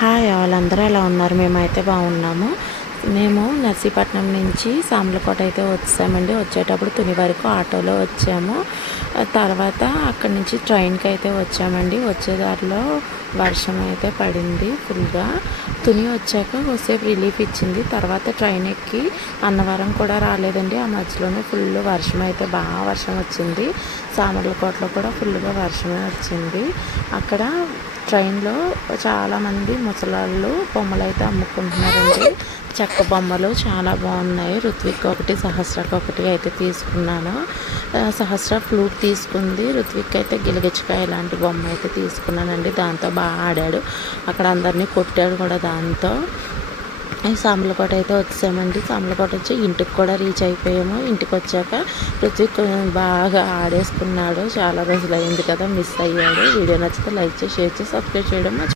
Hi వాళ్ళందరూ ఎలా ఉన్నారు? మేమైతే బాగున్నాము. మేము నర్సీపట్నం నుంచి సామర్లకోట అయితే వచ్చామండి. వచ్చేటప్పుడు తుని వరకు ఆటోలో వచ్చాము. తర్వాత అక్కడి నుంచి ట్రైన్కి అయితే వచ్చామండి. వచ్చే దారిలో వర్షం అయితే పడింది ఫుల్గా. తుని వచ్చాక కొద్దిసేపు రిలీఫ్ ఇచ్చింది. తర్వాత ట్రైన్ ఎక్కి అన్నవరం కూడా రాలేదండి. ఆ మధ్యలోనే ఫుల్ వర్షం అయితే బాగా వర్షం వచ్చింది. సామర్లకోటలో కూడా ఫుల్గా వర్షమే వచ్చింది. అక్కడ ట్రైన్లో చాలామంది ముసలాళ్ళు బొమ్మలు అయితే అమ్ముకుంటున్నారండి. చెక్క బొమ్మలు చాలా బాగున్నాయి. రుత్విక్ ఒకటి, సహస్రకి ఒకటి అయితే తీసుకున్నాను. సహస్ర ఫ్లూట్ తీసుకుంది. రుత్విక్ అయితే గిలగిచ్చకాయ ఇలాంటి బొమ్మ అయితే తీసుకున్నానండి. దాంతో బాగా ఆడాడు. అక్కడ అందరినీ కొట్టాడు కూడా దాంతో. సామర్లకోట అయితే వచ్చామండి. సామర్లకోట వచ్చి ఇంటికి కూడా రీచ్ అయిపోయాము. ఇంటికి వచ్చాక రుత్విక్ బాగా ఆడేసుకున్నాడు. చాలా రోజులు అయింది కదా, మిస్ అయ్యాడు. వీడియో నచ్చితే లైక్ చేసి, షేర్ చేసి, సబ్స్క్రైబ్ చేయడం